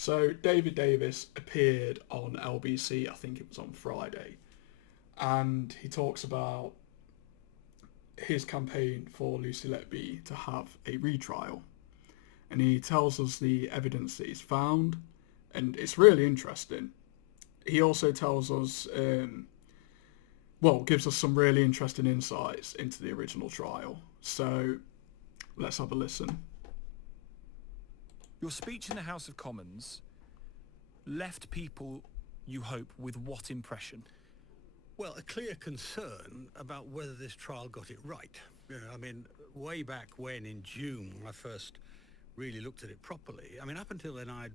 So David Davis appeared on LBC, I think it was on Friday, and he talks about his campaign for Lucy Letby to have a retrial. And he tells us the evidence that he's found, and it's really interesting. He also tells us, gives us some really interesting insights into the original trial. So let's have a listen. Your speech in the House of Commons left people, you hope, with what impression? Well, a clear concern about whether this trial got it right. Way back when in June, when I first really looked at it properly, up until then, I'd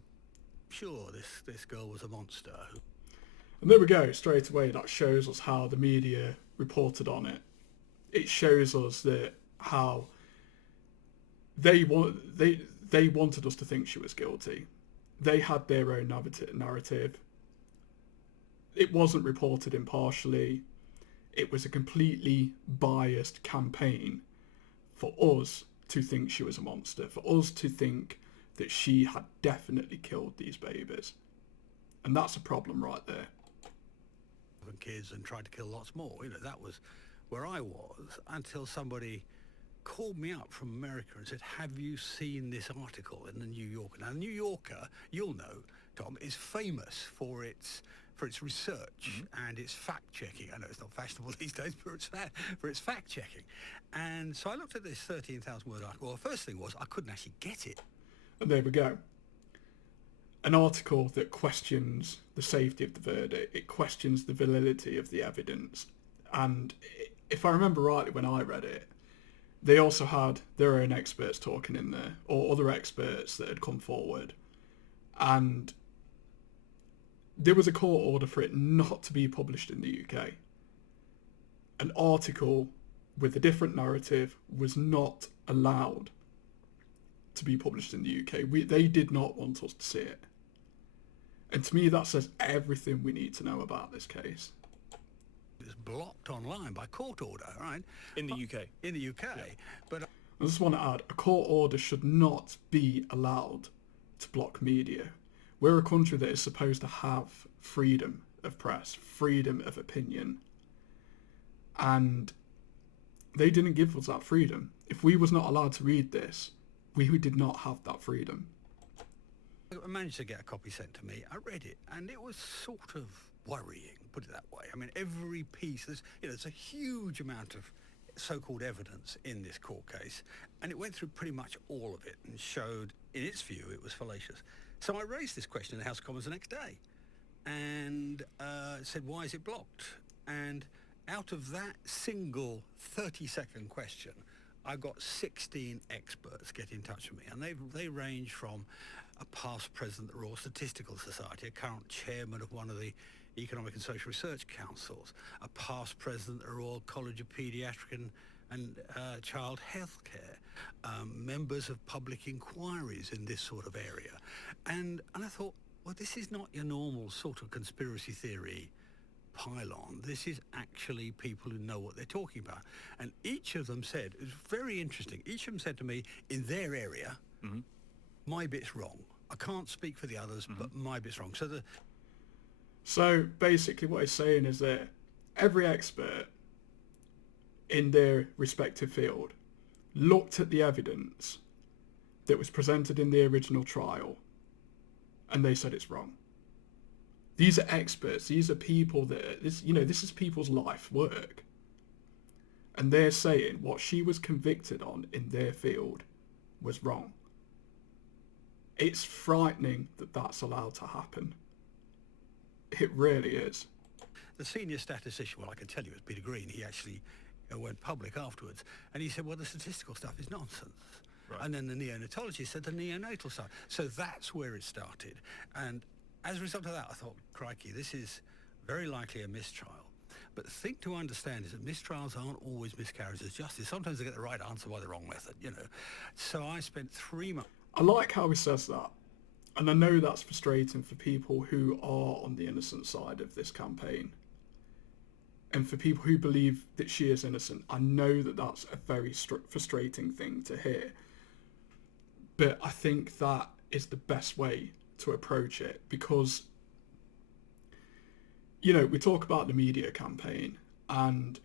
sure this girl was a monster. And there we go, straight away, that shows us how the media reported on it. It shows us that how they wanted us to think she was guilty. They had their own narrative. It wasn't reported impartially. It was a completely biased campaign for us to think she was a monster, for us to think that she had definitely killed these babies. And that's a problem right there. Kids and tried to kill lots more. That was where I was until somebody called me up from America and said, have you seen this article in the New Yorker? Now, the New Yorker, you'll know, Tom, is famous for its research and its fact-checking. I know it's not fashionable these days, but for its fact-checking. And so I looked at this 13,000-word article. Well, the first thing was I couldn't actually get it. And there we go. An article that questions the safety of the verdict. It questions the validity of the evidence. And if I remember rightly when I read it, they also had their own experts talking in there, or other experts that had come forward. And there was a court order for it not to be published in the UK. An article with a different narrative was not allowed to be published in the UK. They did not want us to see it. And to me, that says everything we need to know about this case. It was blocked online by court order, right? In the UK. In the UK. Yeah. But I just want to add, a court order should not be allowed to block media. We're a country that is supposed to have freedom of press, freedom of opinion. And they didn't give us that freedom. If we was not allowed to read this, we did not have that freedom. I managed to get a copy sent to me. I read it, and it was sort of worrying, put it that way. Every piece, there's a huge amount of so-called evidence in this court case, and it went through pretty much all of it and showed, in its view, it was fallacious. So I raised this question in the House of Commons the next day and said, why is it blocked? And out of that single 30-second question, I got 16 experts get in touch with me, and they range from a past president of the Royal Statistical Society, a current chairman of one of the Economic and Social Research Councils, a past president of the Royal College of Paediatric and Child Healthcare, members of public inquiries in this sort of area. And I thought, well, this is not your normal sort of conspiracy theory pylon. This is actually people who know what they're talking about. And each of them said, it was very interesting, each of them said to me, in their area, my bit's wrong. I can't speak for the others, but my bit's wrong. So basically what he's saying is that every expert in their respective field looked at the evidence that was presented in the original trial and they said it's wrong. These are experts. These are people that, this is people's life work. And they're saying what she was convicted on in their field was wrong. It's frightening that that's allowed to happen. It really is. The senior statistician, well, I can tell you, it's Peter Green. He actually went public afterwards. And he said, well, the statistical stuff is nonsense. Right. And then the neonatologist said the neonatal stuff. So that's where it started. And as a result of that, I thought, crikey, this is very likely a mistrial. But the thing to understand is that mistrials aren't always miscarriages of justice. Sometimes they get the right answer by the wrong method, So I spent 3 months... I like how he says that. And I know that's frustrating for people who are on the innocent side of this campaign. And for people who believe that she is innocent, I know that that's a very frustrating thing to hear. But I think that is the best way to approach it, because, you know, we talk about the media campaign, and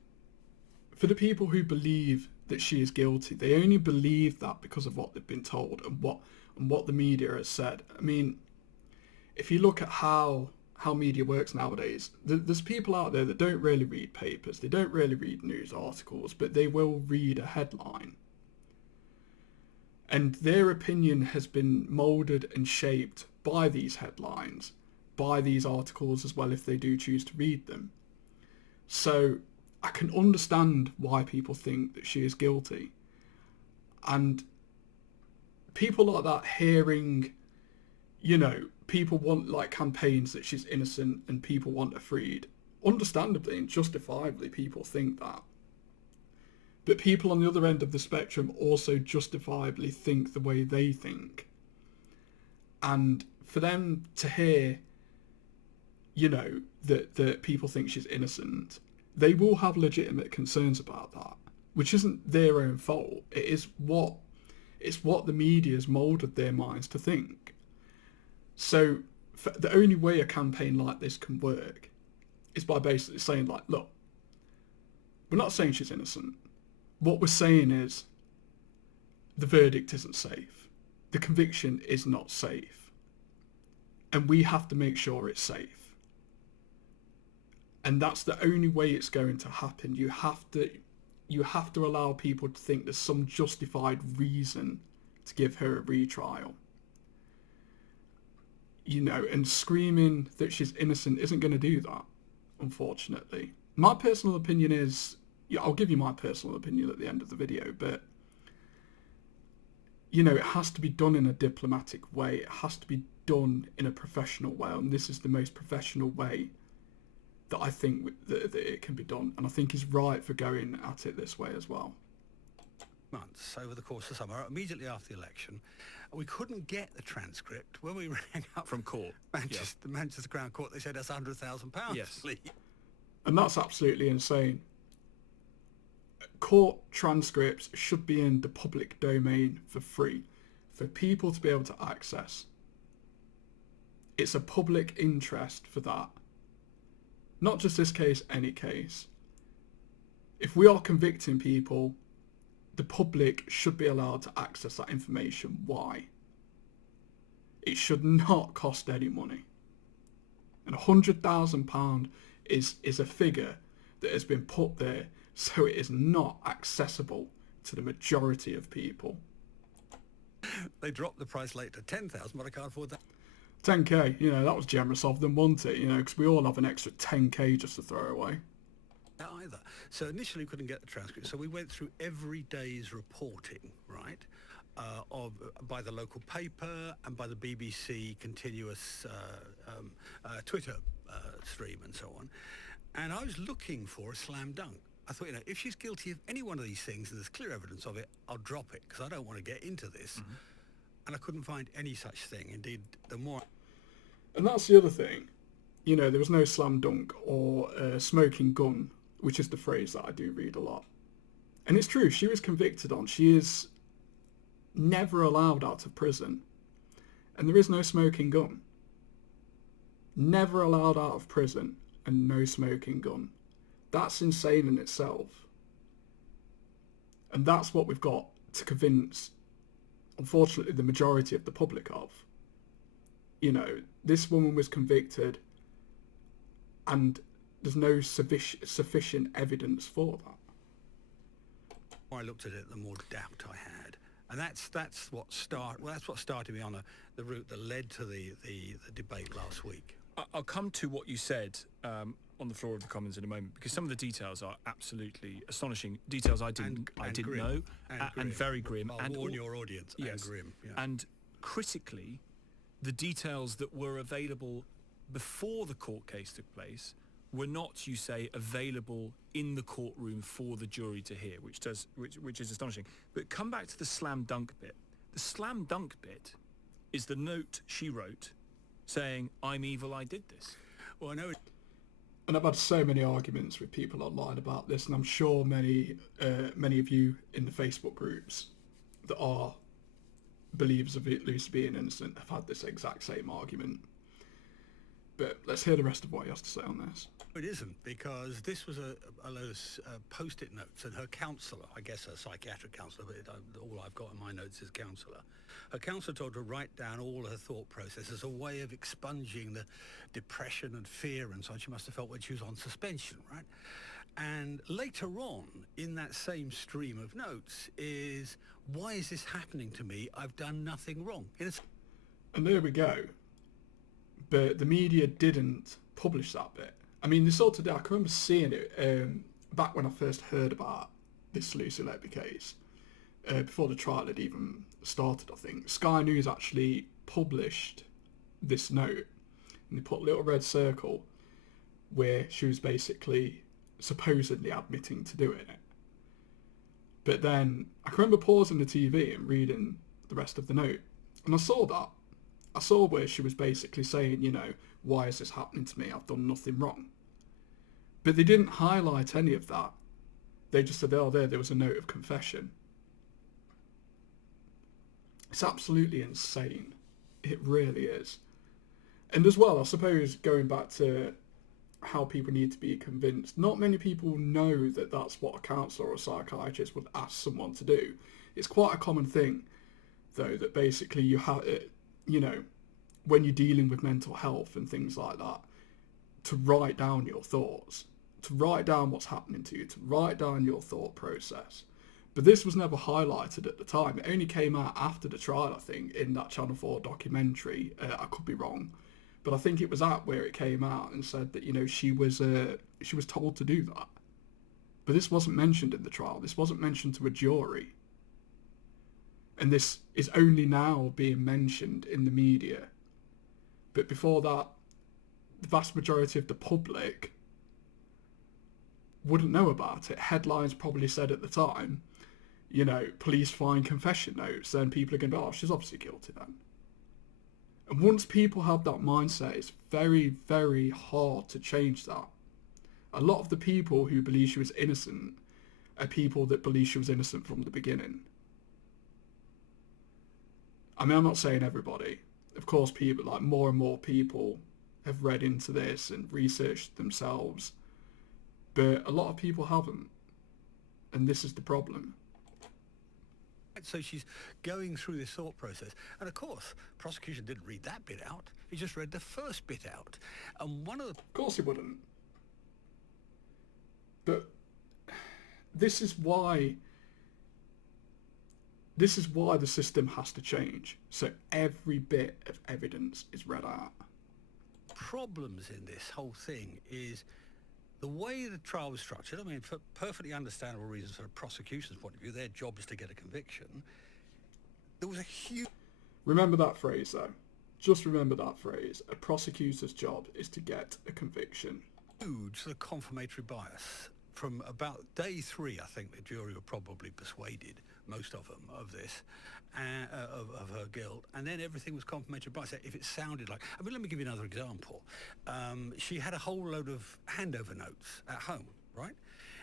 for the people who believe that she is guilty, they only believe that because of what they've been told and what the media has said. I mean, if you look at how media works nowadays, there's people out there that don't really read papers, they don't really read news articles, but they will read a headline. And their opinion has been moulded and shaped by these headlines, by these articles as well, if they do choose to read them. So I can understand why people think that she is guilty. And people like that hearing, you know, people want like campaigns that she's innocent and people want her freed. Understandably and justifiably, people think that. But people on the other end of the spectrum also justifiably think the way they think. And for them to hear, you know, that people think she's innocent, they will have legitimate concerns about that, which isn't their own fault. It's what the media's moulded their minds to think. So the only way a campaign like this can work is by basically saying, like, look, we're not saying she's innocent. What we're saying is the verdict isn't safe. The conviction is not safe. And we have to make sure it's safe. And that's the only way it's going to happen. You have to allow people to think there's some justified reason to give her a retrial. You know, and screaming that she's innocent isn't going to do that, unfortunately. My personal opinion is, yeah, I'll give you my personal opinion at the end of the video, but, you know, it has to be done in a diplomatic way. It has to be done in a professional way, and this is the most professional way that I think that it can be done, and I think he's right for going at it this way as well. Months over the course of summer, immediately after the election, we couldn't get the transcript. When we rang up From court. the Manchester Crown Court, they said that's £100,000. Yes. And that's absolutely insane. Court transcripts should be in the public domain for free, for people to be able to access. It's a public interest for that. Not just this case, any case. If we are convicting people, the public should be allowed to access that information. Why? It should not cost any money. And £100,000 is a figure that has been put there so it is not accessible to the majority of people. They dropped the price later to 10,000, but I can't afford that 10k, you know, that was generous of them, wasn't it? You know, because we all have an extra 10k just to throw away. either. So initially we couldn't get the transcript, so we went through every day's reporting, right, by the local paper and by the BBC continuous Twitter stream and so on. And I was looking for a slam dunk. I thought, you know, if she's guilty of any one of these things and there's clear evidence of it, I'll drop it because I don't want to get into this. Mm-hmm. And I couldn't find any such thing. Indeed, the more... And that's the other thing. You know, there was no slam dunk or smoking gun, which is the phrase that I do read a lot. And it's true, she was convicted on. She is never allowed out of prison. And there is no smoking gun. Never allowed out of prison and no smoking gun. That's insane in itself. And that's what we've got to convince, unfortunately, the majority of the public of. You know, this woman was convicted and there's no sufficient evidence for that. The more I looked at it, the more doubt I had. And that's what started me on the route that led to the debate last week. I'll come to what you said on the floor of the Commons in a moment, because some of the details are absolutely astonishing. Details I didn't know, and very grim. I'll warn your audience. Yes, and grim. Yeah. And critically, the details that were available before the court case took place were not, you say, available in the courtroom for the jury to hear, which is astonishing. But come back to the slam dunk bit. The slam dunk bit is the note she wrote saying, "I'm evil, I did this." Well, I know. And I've had so many arguments with people online about this, and I'm sure many of you in the Facebook groups that are believers of Lucy being innocent have had this exact same argument. But let's hear the rest of what he has to say on this. It isn't, because this was a load of post-it notes, and her counsellor, I guess her psychiatric counsellor, but all I've got in my notes is counsellor. Her counsellor told her to write down all her thought process as a way of expunging the depression and fear and so on she must have felt when she was on suspension, right? And later on, in that same stream of notes, is, why is this happening to me? I've done nothing wrong. And there we go. But the media didn't publish that bit. I mean, they sort of did. I can remember seeing it back when I first heard about this Lucy Letby case, before the trial had even started, I think. Sky News actually published this note, and they put a little red circle where she was basically supposedly admitting to doing it. But then I can remember pausing the TV and reading the rest of the note, and I saw that. I saw where she was basically saying, you know, why is this happening to me? I've done nothing wrong. But they didn't highlight any of that. They just said, oh, there was a note of confession. It's absolutely insane. It really is. And as well, I suppose, going back to how people need to be convinced, not many people know that that's what a counsellor or a psychiatrist would ask someone to do. It's quite a common thing, though, that basically you have it, you know, when you're dealing with mental health and things like that, to write down your thoughts, to write down what's happening to you, to write down your thought process. But this was never highlighted at the time. It only came out after the trial, I think, in that Channel 4 documentary. I could be wrong, but I think it was at where it came out and said that, you know, she was told to do that. But this wasn't mentioned in the trial. This wasn't mentioned to a jury. And this is only now being mentioned in the media. But before that, the vast majority of the public wouldn't know about it. Headlines probably said at the time, you know, police find confession notes, then people are going to be, oh, she's obviously guilty then. And once people have that mindset, it's very, very hard to change that. A lot of the people who believe she was innocent are people that believe she was innocent from the beginning. I mean, I'm not saying everybody. Of course, people, like, more and more people have read into this and researched themselves. But a lot of people haven't. And this is the problem. So she's going through this thought process. And of course, prosecution didn't read that bit out. He just read the first bit out. And one of the... Of course he wouldn't. But this is why the system has to change. So every bit of evidence is read out. Problems in this whole thing is the way the trial was structured. I mean, for perfectly understandable reasons from the prosecution's point of view, their job is to get a conviction. There was a huge... Remember that phrase, though. Just remember that phrase. A prosecutor's job is to get a conviction. Huge sort of confirmatory bias. From about day 3, I think the jury were probably persuaded, most of them, of this, of her guilt. And then everything was confirmatory bias. If it sounded like... I mean, let me give you another example. She had a whole load of handover notes at home, right?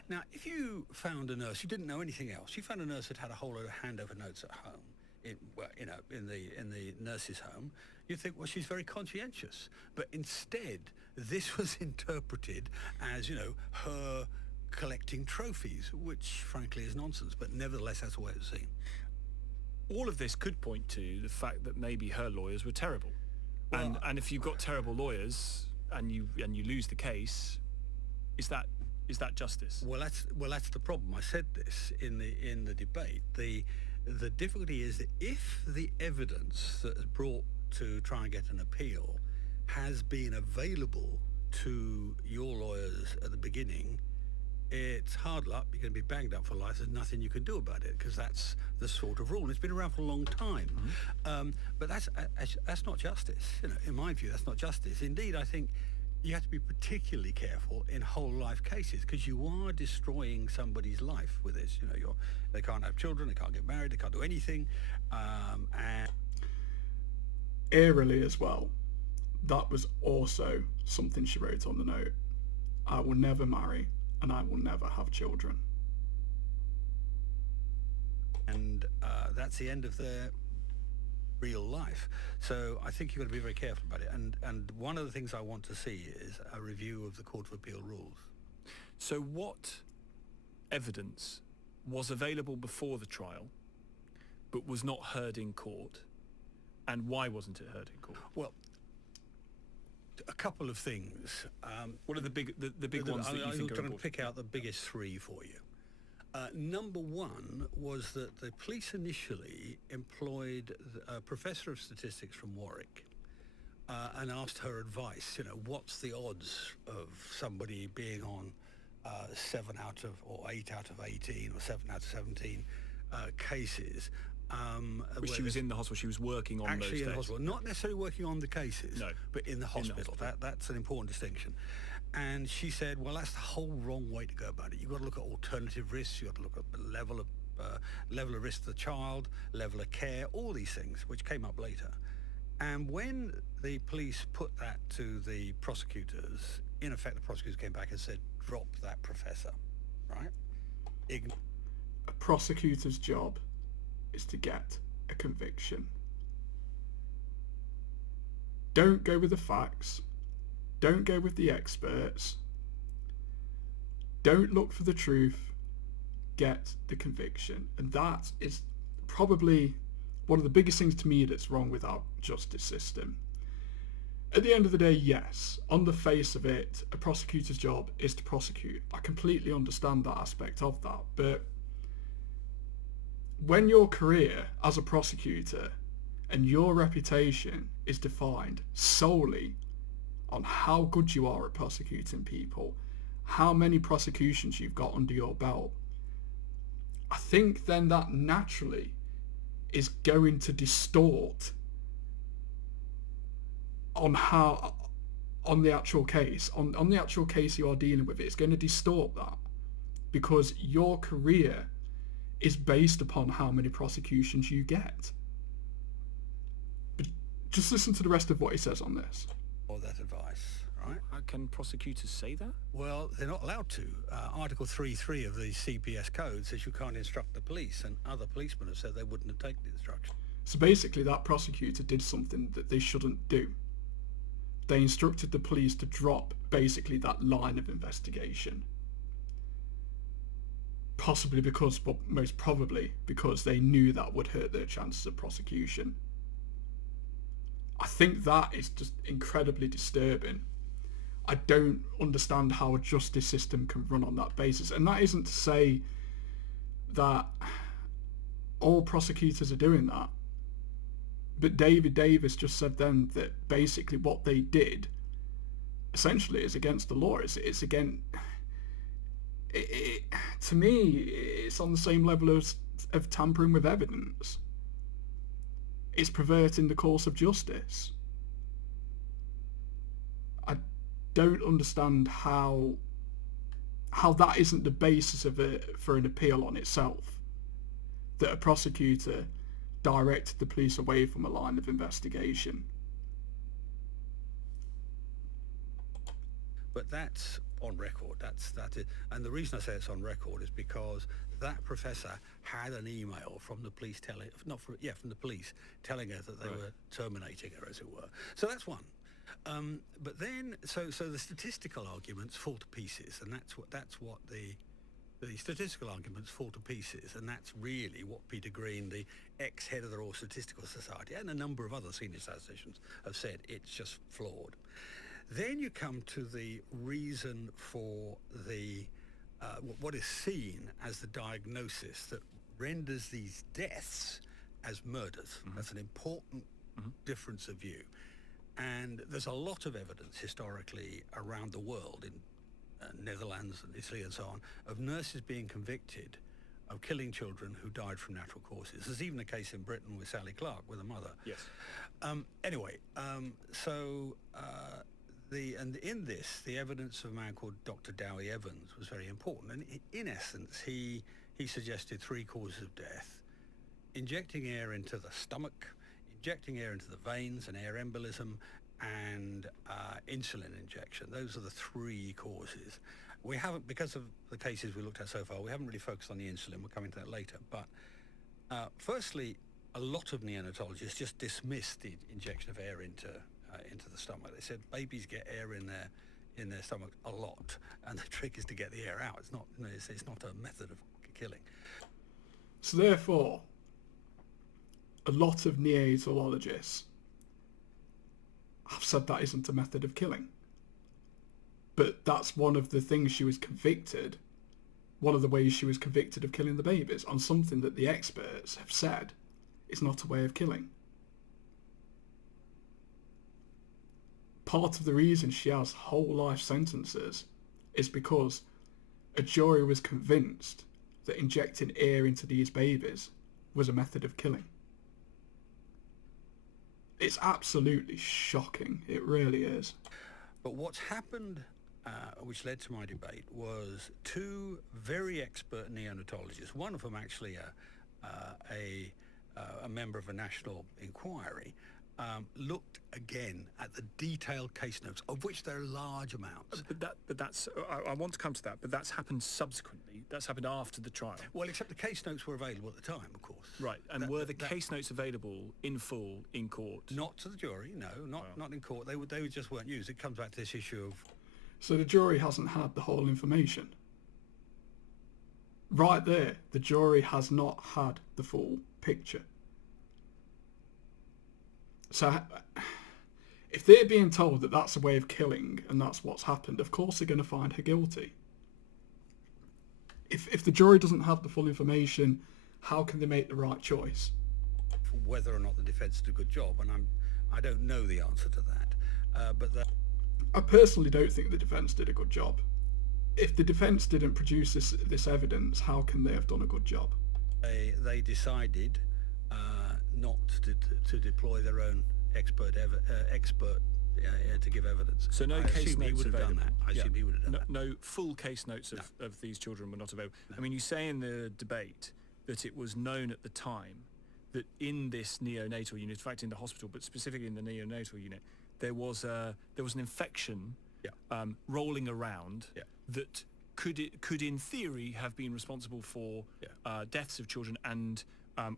Now, if you found a nurse, you didn't know anything else, you found a nurse that had a whole load of handover notes at home, in the nurse's home, you'd think, well, she's very conscientious. But instead, this was interpreted as, you know, her collecting trophies, which frankly is nonsense, but nevertheless that's the way it was seen. All of this could point to the fact that maybe her lawyers were terrible. Well, and if you've got terrible lawyers and you lose the case, is that justice? Well, that's the problem. I said this in the debate. The difficulty is that if the evidence that is brought to try and get an appeal has been available to your lawyers at the beginning, it's hard luck. You're going to be banged up for life. There's nothing you can do about it, because that's the sort of rule. And it's been around for a long time. Mm-hmm. But that's not justice. You know, in my view, that's not justice. Indeed, I think you have to be particularly careful in whole life cases, because you are destroying somebody's life with this. You know, they can't have children, they can't get married, they can't do anything. And Eerily as well, that was also something she wrote on the note. I will never marry, and I will never have children. And that's the end of their real life. So I think you've got to be very careful about it. And one of the things I want to see is a review of the Court of Appeal rules. So what evidence was available before the trial but was not heard in court, and why wasn't it heard in court? Well, a couple of things. What are the big ones that you think are I'm going to important? pick out the biggest three for you. Number one was that the police initially employed a professor of statistics from Warwick and asked her advice. You know, what's the odds of somebody being on 7 out of, or 8 out of 18, or 7 out of 17 cases? But she was in the hospital. She was working on actually those in the days. hospital, not necessarily working on the cases, No, but in the hospital. That's an important distinction. And she said, well, that's the whole wrong way to go about it. You've got to look at alternative risks. You've got to look at the level of risk to the child, level of care, all these things, which came up later. And when the police put that to the prosecutors, in effect, the prosecutors came back and said, drop that professor, right? A prosecutor's job is to get a conviction. Don't go with the facts. Don't go with the experts. Don't look for the truth. Get the conviction. And that is probably one of the biggest things to me that's wrong with our justice system. At the end of the day, yes, on the face of it, a prosecutor's job is to prosecute. I completely understand that aspect of that. But when your career as a prosecutor and your reputation is defined solely on how good you are at prosecuting people, how many prosecutions you've got under your belt, I think then that naturally is going to distort on the actual case you are dealing with. It's going to distort that because your career is based upon how many prosecutions you get. But just listen to the rest of what he says on this. Or that advice, right? Can prosecutors say that? Well, they're not allowed to. Article 3.3 of the CPS code says you can't instruct the police, and other policemen have said they wouldn't have taken the instruction. So basically that prosecutor did something that they shouldn't do. They instructed the police to drop basically that line of investigation. Possibly because, well, most probably because they knew that would hurt their chances of prosecution. I think that is just incredibly disturbing. I don't understand how a justice system can run on that basis. And that isn't to say that all prosecutors are doing that. But David Davis just said then that basically what they did essentially is against the law. It's against... to me, it's on the same level of tampering with evidence. It's perverting the course of justice. I don't understand how that isn't the basis for an appeal on itself. That a prosecutor directed the police away from a line of investigation. But that's on record. That is, and the reason I say it's on record is because that professor had an email from the police from the police telling her that they were terminating her, as it were. So that's one. But then, so the statistical arguments fall to pieces, and that's what the statistical arguments fall to pieces, and that's really what Peter Green, the ex-head of the Royal Statistical Society, and a number of other senior statisticians have said it's just flawed. Then you come to the reason for the what is seen as the diagnosis that renders these deaths as murders. Mm-hmm. That's an important difference of view. And there's a lot of evidence historically around the world, in Netherlands and Italy and so on, of nurses being convicted of killing children who died from natural causes. There's even a case in Britain with Sally Clark, with a mother. Yes. In this, the evidence of a man called Dr. Dowie Evans was very important. And in essence, he suggested 3 causes of death: injecting air into the stomach, injecting air into the veins, and air embolism, and insulin injection. Those are the 3 causes. We haven't, because of the cases we looked at so far, we haven't really focused on the insulin. We'll come into that later. But firstly, a lot of neonatologists just dismissed the injection of air into the stomach. They said babies get air in their stomach a lot, and the trick is to get the air out. It's not, it's not a method of killing. So therefore, a lot of neonatologists have said that isn't a method of killing. But that's one of the things she was convicted, one of the ways she was convicted of killing the babies, on something that the experts have said is not a way of killing. Part of the reason she has whole life sentences is because a jury was convinced that injecting air into these babies was a method of killing. It's absolutely shocking. It really is. But what's happened, which led to my debate, was two very expert neonatologists, one of them actually a member of a national inquiry, looked again at the detailed case notes, of which there are large amounts. But that's I want to come to that, but that's happened subsequently. That's happened after the trial. Well, except the case notes were available at the time, of course. Right, and were the case notes available in full in court? Not to the jury, no, not in court. They just weren't used. It comes back to this issue of... So the jury hasn't had the whole information. Right there, the jury has not had the full picture. So if they're being told that that's a way of killing and that's what's happened, of course they're going to find her guilty. If the jury doesn't have the full information, how can they make the right choice? Whether or not the defence did a good job, and I don't know the answer to that. But I personally don't think the defence did a good job. If the defence didn't produce this evidence, how can they have done a good job? They decided not to deploy their own expert to give evidence. So no case notes available. I assume he would have done that. No full case notes of these children were not available. No. I mean, you say in the debate that it was known at the time that in this neonatal unit, in fact in the hospital, but specifically in the neonatal unit, there was an infection rolling around that could in theory have been responsible for deaths of children and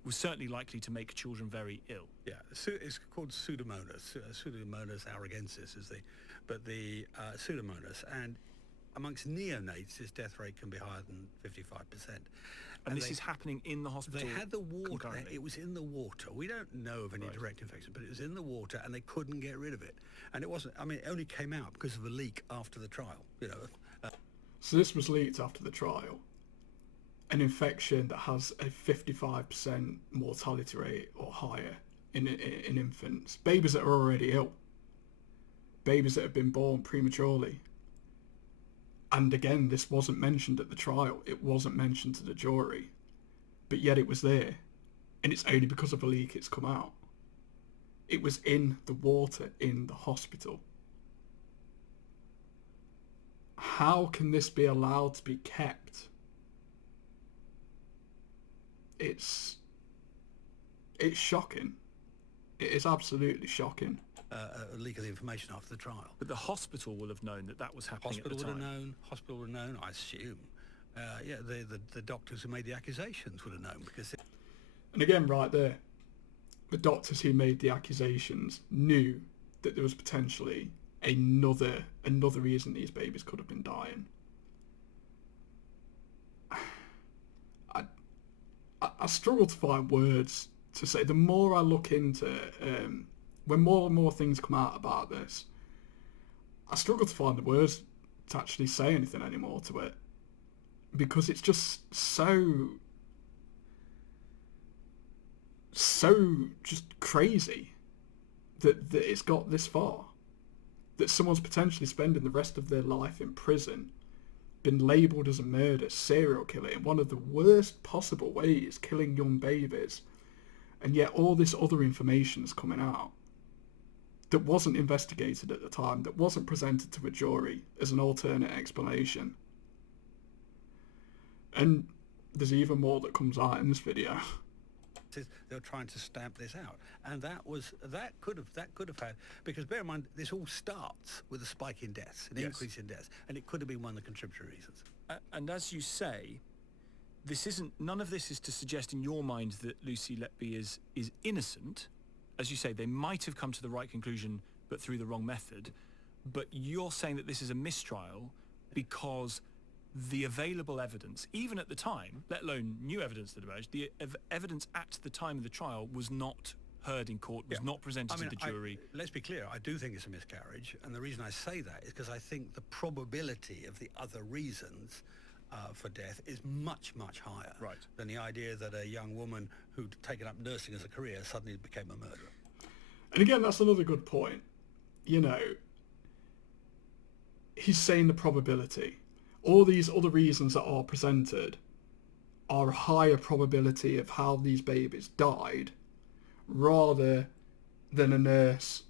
was certainly likely to make children very ill. Yeah, it's called Pseudomonas. Pseudomonas arugensis is the Pseudomonas, and amongst neonates, its death rate can be higher than 55%. And this is happening in the hospital. They had the water. Concurrently. It was in the water. We don't know of any direct infection, but it was in the water, and they couldn't get rid of it. And it wasn't. I mean, it only came out because of a leak after the trial. So this was leaked after the trial. An infection that has a 55% mortality rate or higher in infants. Babies that are already ill. Babies that have been born prematurely. And again, this wasn't mentioned at the trial. It wasn't mentioned to the jury. But yet it was there. And it's only because of a leak it's come out. It was in the water in the hospital. How can this be allowed to be kept? It's shocking. It is absolutely shocking. A leak of the information after the trial. But the hospital will have known that was happening at the time. Hospital would have known, I assume. The doctors who made the accusations would have known because... And again, right there, the doctors who made the accusations knew that there was potentially another reason these babies could have been dying. I struggle to find words to say. The more I look into when more and more things come out about this, I struggle to find the words to actually say anything anymore to it, because it's just so just crazy that it's got this far, that someone's potentially spending the rest of their life in prison, been labelled as a murder, serial killer in one of the worst possible ways, killing young babies, and yet all this other information is coming out that wasn't investigated at the time, that wasn't presented to a jury as an alternate explanation. And there's even more that comes out in this video. They're trying to stamp this out, and that could have had, because bear in mind this all starts with a spike in deaths, an increase in deaths, and it could have been one of the contributory reasons. And as you say, none of this is to suggest in your mind that Lucy Letby is innocent. As you say, they might have come to the right conclusion, but through the wrong method. But you're saying that this is a mistrial because the available evidence, even at the time, let alone new evidence that emerged, the evidence at the time of the trial was not heard in court, was not presented to the jury. Let's be clear, I do think it's a miscarriage, and the reason I say that is because I think the probability of the other reasons for death is much, much higher than the idea that a young woman who'd taken up nursing as a career suddenly became a murderer. And again, that's another good point. You know, he's saying the probability. All these other reasons that are presented are a higher probability of how these babies died, rather than a nurse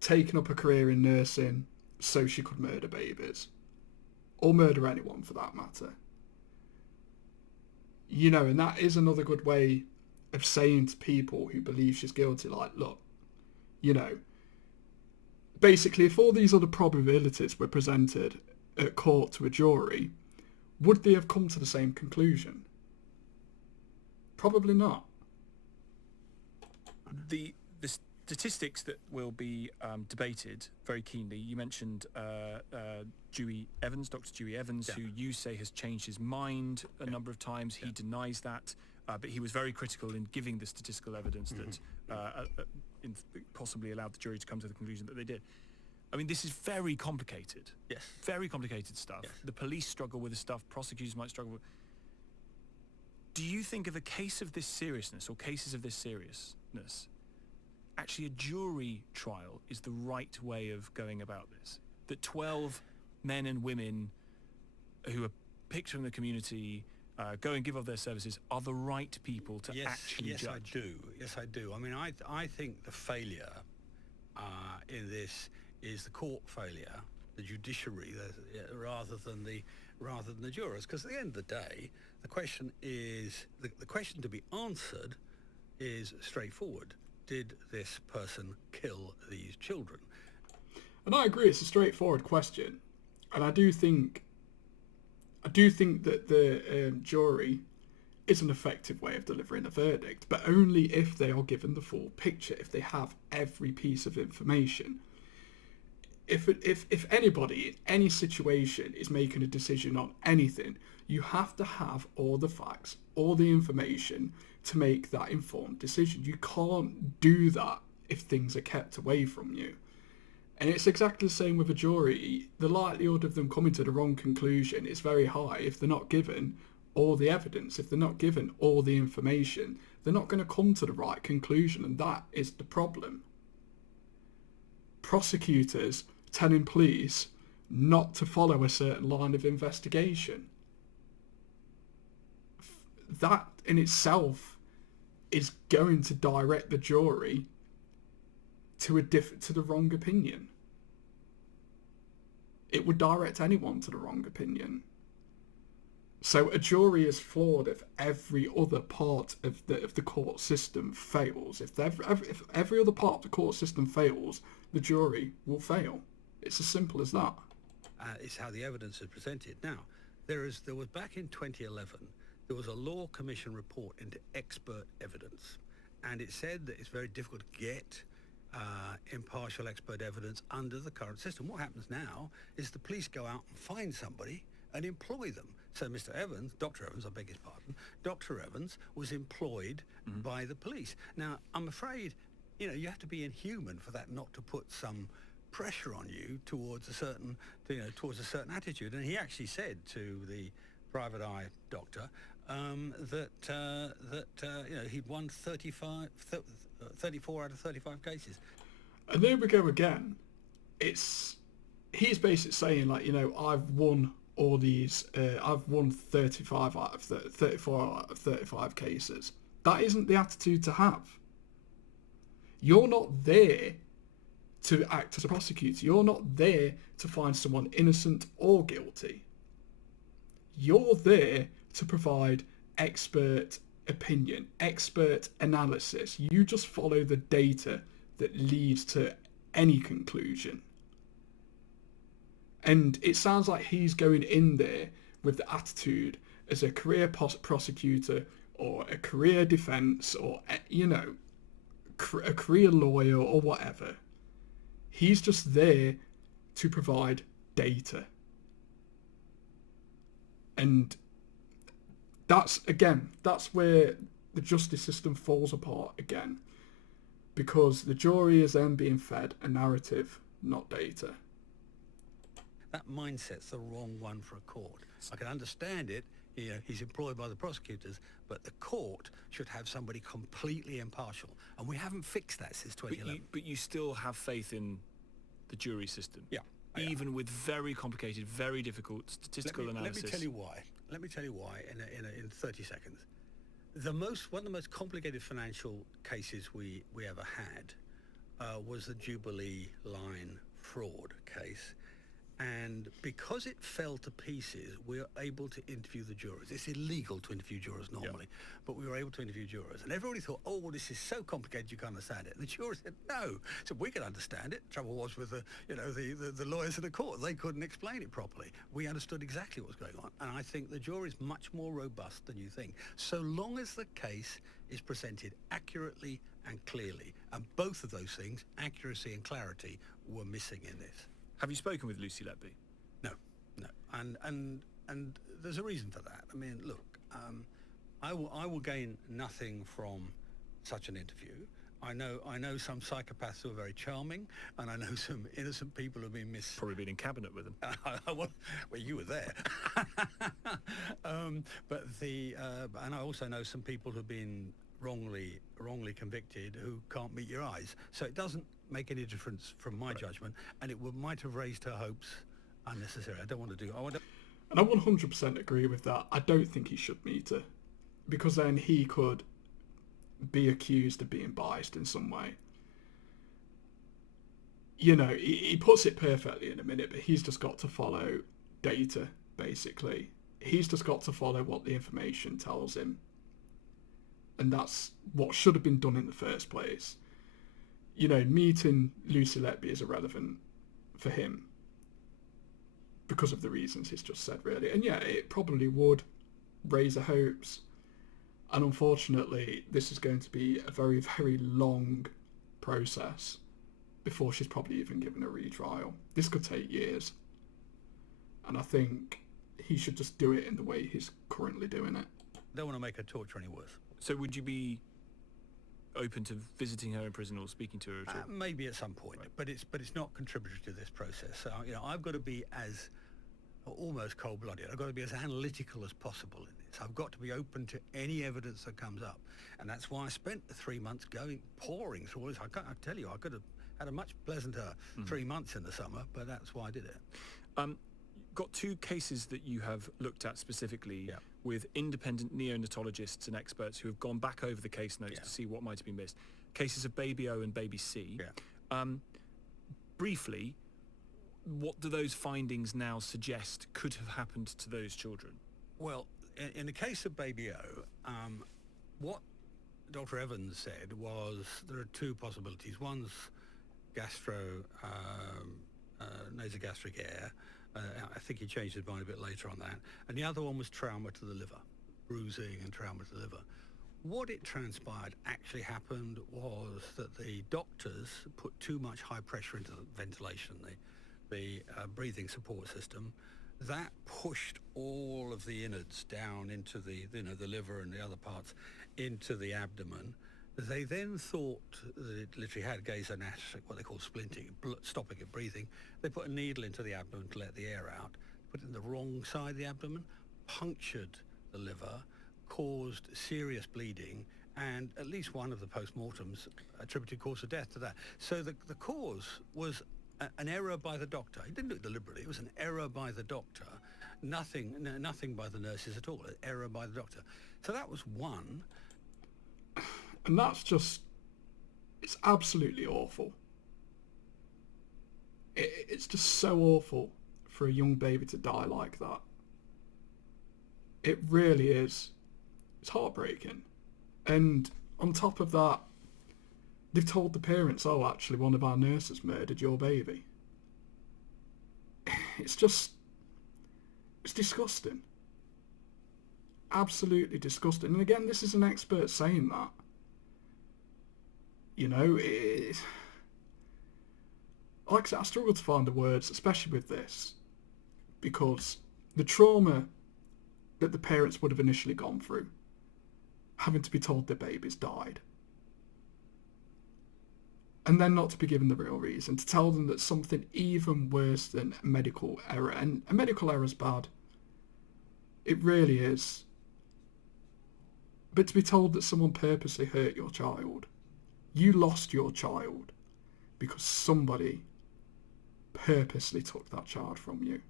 taking up a career in nursing so she could murder babies. Or murder anyone for that matter. You know, and that is another good way of saying to people who believe she's guilty, like, look, you know, basically if all these other probabilities were presented at court to a jury, would they have come to the same conclusion? Probably not. The statistics that will be debated very keenly. You mentioned Dewey Evans, Dr. Dewey Evans, who you say has changed his mind a number of times. He denies that, but he was very critical in giving the statistical evidence that possibly allowed the jury to come to the conclusion that they did. I mean, this is very complicated. Yes. Very complicated stuff. Yes. The police struggle with this stuff. Prosecutors might struggle with. Do you think of a case of this seriousness or cases of this seriousness, actually a jury trial is the right way of going about this? That 12 men and women who are picked from the community, go and give up their services, are the right people to actually judge? Yes, I do. I mean, I think the failure in this is the court failure, the judiciary, rather than the jurors. Because at the end of the day, the question is the question to be answered is straightforward. Did this person kill these children? And I agree, it's a straightforward question, and I do think that the jury is an effective way of delivering a verdict, but only if they are given the full picture, if they have every piece of information. If anybody in any situation is making a decision on anything, you have to have all the facts, all the information to make that informed decision. You can't do that if things are kept away from you. And it's exactly the same with a jury. The likelihood of them coming to the wrong conclusion is very high if they're not given all the evidence, if they're not given all the information. They're not going to come to the right conclusion, and that is the problem. Prosecutors telling police not to follow a certain line of investigation. That in itself is going to direct the jury to the wrong opinion. It would direct anyone to the wrong opinion. So a jury is flawed if every other part of the court system fails. If every other part of the court system fails, the jury will fail. It's as simple as that. It's how the evidence is presented. Now, there was back in 2011, there was a Law Commission report into expert evidence, and it said that it's very difficult to get impartial expert evidence under the current system. What happens now is the police go out and find somebody and employ them. So Mr. Evans, Dr. Evans, I beg his pardon, Dr. Evans was employed by the police. Now, I'm afraid, you have to be inhuman for that not to put some pressure on you towards a certain attitude. And he actually said to the private eye doctor that he'd won 34 out of 35 cases. And there we go again. He's basically saying, like, I've won all these, I've won 34 out of 35 cases. That isn't the attitude to have. You're not there to act as a prosecutor. You're not there to find someone innocent or guilty. You're there to provide expert opinion, expert analysis. You just follow the data that leads to any conclusion. And it sounds like he's going in there with the attitude as a career prosecutor or a career defence or, a career lawyer or whatever. He's just there to provide data. And that's where the justice system falls apart again. Because the jury is then being fed a narrative, not data. That mindset's the wrong one for a court. I can understand it. He's employed by the prosecutors, but the court should have somebody completely impartial. And we haven't fixed that since 2011. But you still have faith in the jury system? Yeah. Even with very complicated, very difficult statistical analysis? Let me tell you why in 30 seconds. One of the most complicated financial cases we ever had was the Jubilee line fraud case. And because it fell to pieces, we were able to interview the jurors. It's illegal to interview jurors normally, but we were able to interview jurors. And everybody thought, oh, well, this is so complicated you can't understand it. And the jurors said, no. So we can understand it. Trouble was with the lawyers in the court. They couldn't explain it properly. We understood exactly what was going on. And I think the jury is much more robust than you think, so long as the case is presented accurately and clearly. And both of those things, accuracy and clarity, were missing in this. Have you spoken with Lucy Letby? No. And there's a reason for that. I mean, look, I will gain nothing from such an interview. I know some psychopaths who are very charming, and I know some innocent people who have been Probably been in cabinet with them. well, you were there. And I also know some people who've been wrongly convicted who can't meet your eyes. So it doesn't make any difference from my judgment, and it might have raised her hopes unnecessarily. I don't want to do. And I 100% agree with that. I don't think he should meet her, because then he could be accused of being biased in some way. He puts it perfectly in a minute, but he's just got to follow data, basically. He's just got to follow what the information tells him. And that's what should have been done in the first place. Meeting Lucy Letby is irrelevant for him because of the reasons he's just said, really. And yeah, it probably would raise her hopes. And unfortunately, this is going to be a very, very long process before she's probably even given a retrial. This could take years. And I think he should just do it in the way he's currently doing it. Don't want to make her torture any worse. So would you be open to visiting her in prison or speaking to her at all? Maybe at some point, right. but it's not contributory to this process. So I've got to be as almost cold-blooded. I've got to be as analytical as possible in this. I've got to be open to any evidence that comes up, and that's why I spent the 3 months pouring through all this. I tell you, I could have had a much pleasanter 3 months in the summer, but that's why I did it. Got two cases that you have looked at specifically with independent neonatologists and experts who have gone back over the case notes to see what might have been missed. Cases of baby O and baby C. Briefly, what do those findings now suggest could have happened to those children? Well, in the case of baby O, what Dr. Evans said was there are two possibilities. One's nasogastric air. I think he changed his mind a bit later on that. And the other one was trauma to the liver, bruising and trauma to the liver. What it transpired actually happened was that the doctors put too much high pressure into the ventilation, the breathing support system. That pushed all of the innards down into the liver and the other parts into the abdomen. They then thought that it literally had gasonatric, what they call splinting, stopping it breathing. They put a needle into the abdomen to let the air out, put it in the wrong side of the abdomen, punctured the liver, caused serious bleeding, and at least one of the post-mortems attributed cause of death to that. So the cause was an error by the doctor. He didn't do it deliberately. It was an error by the doctor. Nothing by the nurses at all. An error by the doctor. So that was one. And that's just, it's absolutely awful. It's just so awful for a young baby to die like that. It really is. It's heartbreaking. And on top of that, they've told the parents, oh, actually, one of our nurses murdered your baby. It's disgusting. Absolutely disgusting. And again, this is an expert saying that. You know, like I said, I struggle to find the words, especially with this, because the trauma that the parents would have initially gone through, having to be told their babies died, and then not to be given the real reason, to tell them that something even worse than a medical error, and a medical error is bad, it really is, but to be told that someone purposely hurt your child, you lost your child because somebody purposely took that child from you.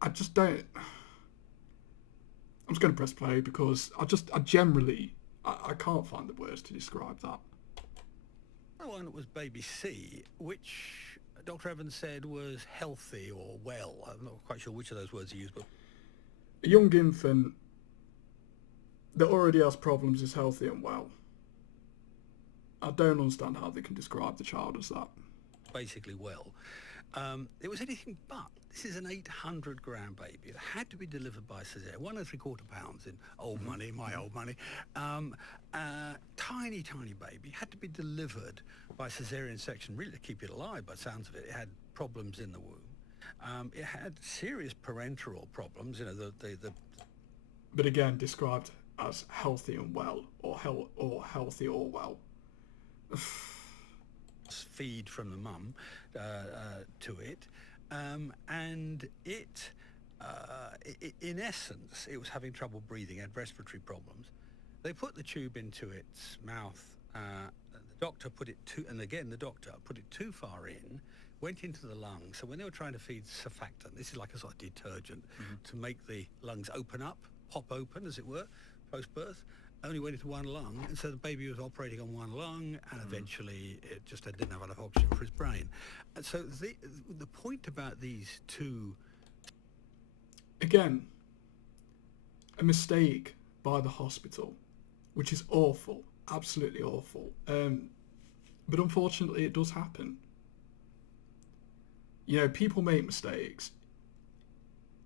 I just don't... I'm just going to press play because I generally can't find the words to describe that. The one was baby C, which Dr. Evans said was healthy or well. I'm not quite sure which of those words he used, but... A young infant that already has problems is healthy and well. I don't understand how they can describe the child as that. Basically well. It was anything but. This is an 800-gram baby. It had to be delivered by cesarean, 1 3/4 pounds in old money, my old money. Tiny, tiny baby. Had to be delivered by cesarean section, really to keep it alive by the sounds of it. It had problems in the womb. It had serious parenteral problems, you know, the But again, described as healthy and well, or healthy or well. feed from the mum to it, and it, in essence, it was having trouble breathing, had respiratory problems. They put the tube into its mouth. The doctor put it too far in, went into the lungs. So when they were trying to feed surfactant, this is like a sort of detergent to make the lungs open up, pop open, as it were, post-birth. Only went into one lung, and so the baby was operating on one lung, and eventually it just didn't have enough oxygen for his brain. And so the point about these two... Again, a mistake by the hospital, which is awful, absolutely awful. But unfortunately it does happen. You know, people make mistakes.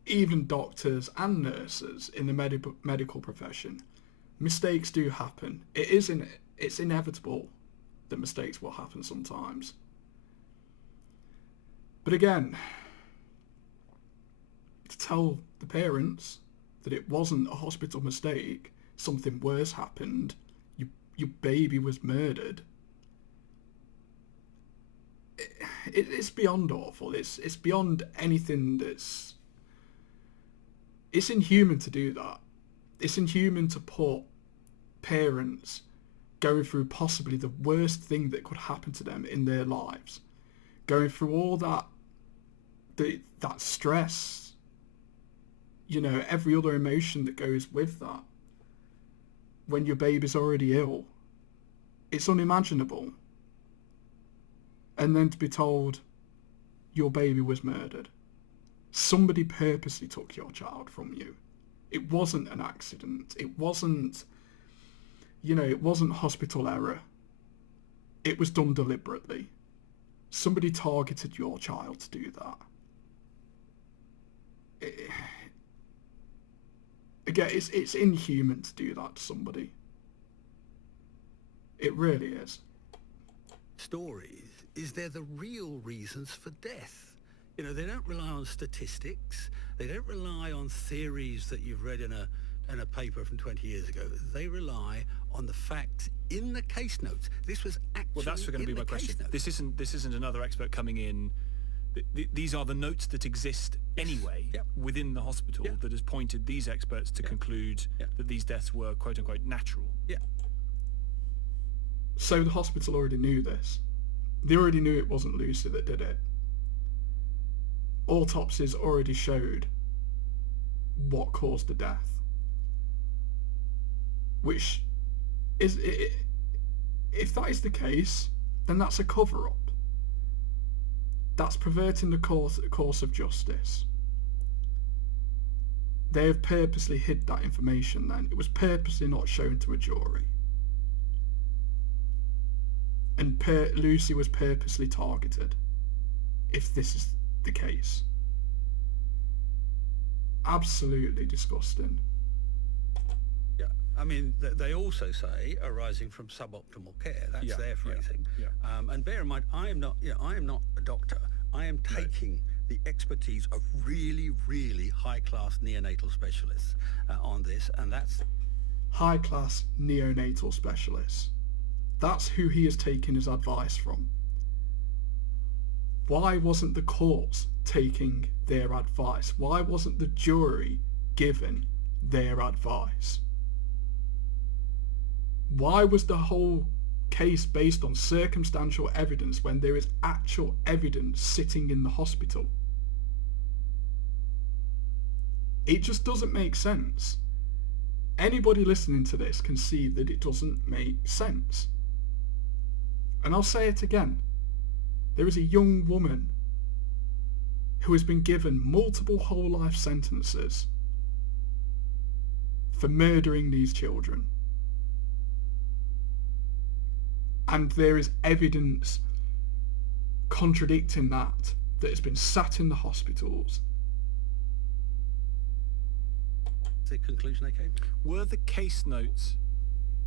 Even doctors and nurses in the medical profession. Mistakes do happen. It's inevitable that mistakes will happen sometimes. But again, to tell the parents that it wasn't a hospital mistake, something worse happened, your baby was murdered, it's beyond awful. It's beyond anything that's... It's inhuman to do that. It's inhuman to put parents going through possibly the worst thing that could happen to them in their lives, going through all that stress, you know, every other emotion that goes with that, when your baby's already ill. It's unimaginable. And then to be told your baby was murdered. Somebody purposely took your child from you. It wasn't an accident. It wasn't, you know, it wasn't hospital error. It was done deliberately. Somebody targeted your child to do that. Again, it's inhuman to do that to somebody. It really is. Stories, is they're the real reasons for death. You know, they don't rely on statistics. They don't rely on theories that you've read in a paper from 20 years ago. They rely on the facts in the case notes. This was actually... Well, that's going to be my question. This isn't another expert coming in. These are the notes that exist anyway within the hospital that has pointed these experts to conclude that these deaths were quote-unquote natural. Yeah. So the hospital already knew this. They already knew it wasn't Lucy that did it. Autopsies already showed what caused the death. Which is... If that is the case, then that's a cover-up. That's perverting the course of justice. They have purposely hid that information then. It was purposely not shown to a jury. And Lucy was purposely targeted, if this is the case. Absolutely disgusting. Yeah, I mean, they also say arising from suboptimal care. That's Yeah, their yeah, phrasing. yeah. And bear in mind, I am not, I am not a doctor. I am taking the expertise of really, really high-class neonatal specialists on this, and that's High-class neonatal specialists. That's who he has taken his advice from. Why wasn't the court taking their advice? Why wasn't the jury given their advice? Why was the whole case based on circumstantial evidence when there is actual evidence sitting in the hospital? It just doesn't make sense. Anybody listening to this can see that it doesn't make sense. And I'll say it again. There is a young woman who has been given multiple whole life sentences for murdering these children. And there is evidence contradicting that has been sat in the hospitals. the conclusion they came to. Were the case notes?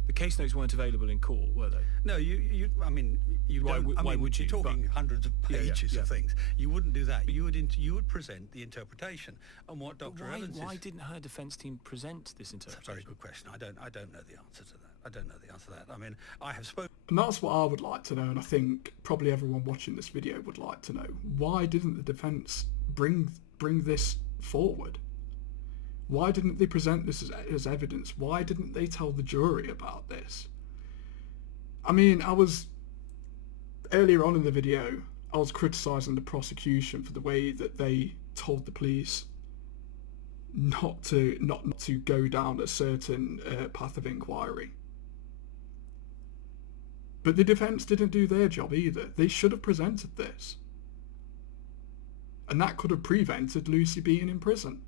The case notes weren't available in court, were they? No, I mean, you Why don't. would- I why mean, would you're you? talking But- hundreds of Yeah, yeah, pages yeah. of things. You wouldn't do that. You would present the interpretation and what But Dr. why, Evans why is. didn't her defence team present this That's a interpretation? very good question. I don't know the answer to that. I don't know the answer to that. I mean, I have spoken. And that's what I would like to know, and I think probably everyone watching this video would like to know. Why didn't the defence bring this forward? Why didn't they present this as evidence? Why didn't they tell the jury about this? I mean, earlier on in the video, I was criticising the prosecution for the way that they told the police not to go down a certain path of inquiry. But the defence didn't do their job either. They should have presented this. And that could have prevented Lucy being in prison.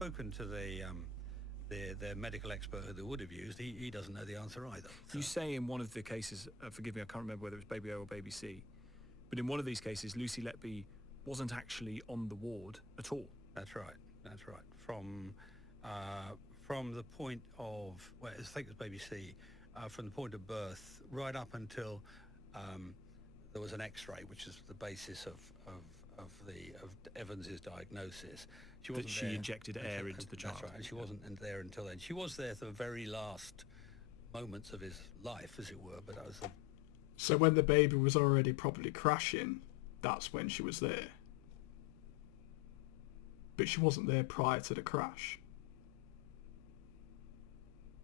Spoken to their medical expert who they would have used. He doesn't know the answer either. You say in one of the cases, forgive me, I can't remember whether it was Baby O or Baby C, but in one of these cases, Lucy Letby wasn't actually on the ward at all. That's right. That's right. From the point of, well, I think it was Baby C, from the point of birth right up until there was an X-ray, which is the basis of Evans's diagnosis. She wasn't She there injected air into the child. That's right, and she wasn't there until then. She was there for the very last moments of his life, as it were. But that was So when the baby was already probably crashing, that's when she was there. But she wasn't there prior to the crash.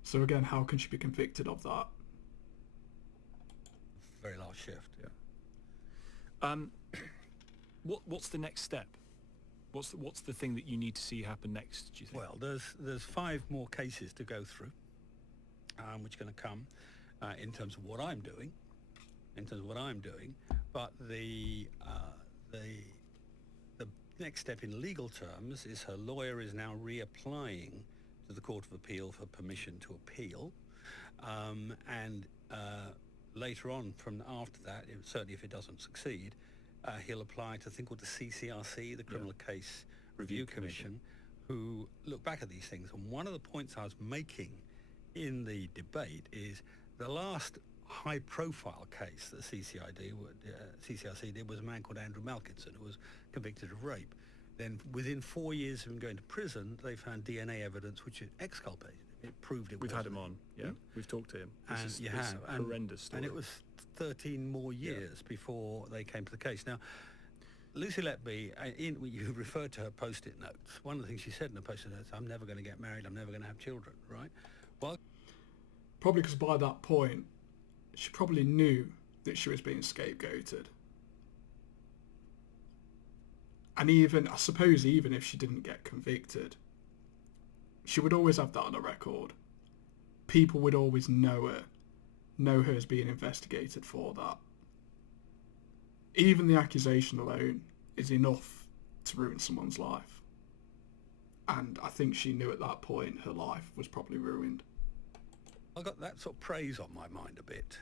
So again, how can she be convicted of that? very last shift. Yeah. What's the next step? What's the thing that you need to see happen next, do you think? Well, there's 5 more cases to go through, which are going to come in terms of what I'm doing. But the next step in legal terms is her lawyer is now reapplying to the Court of Appeal for permission to appeal, and later on, from after that, certainly if it doesn't succeed, he'll apply to a thing called the CCRC, the Criminal Case Review Commission, who look back at these things. And one of the points I was making in the debate is the last high-profile case that CCRC did was a man called Andrew Malkinson, who was convicted of rape. Then within 4 years of him going to prison, they found DNA evidence which it exculpated. It proved it We've had wasn't him on, yeah. We've talked to him. And This you is have. a horrendous story. And it was 13 more years before they came to the case. Now, Lucy Letby, you referred to her post-it notes. One of the things she said in her post-it notes, I'm never going to get married, I'm never going to have children, right? Well, Probably because by that point, she probably knew that she was being scapegoated. And I suppose even if she didn't get convicted, she would always have that on a record. People would always know her as being investigated for that. Even the accusation alone is enough to ruin someone's life. And I think she knew at that point her life was probably ruined. I got that sort of praise on my mind a bit.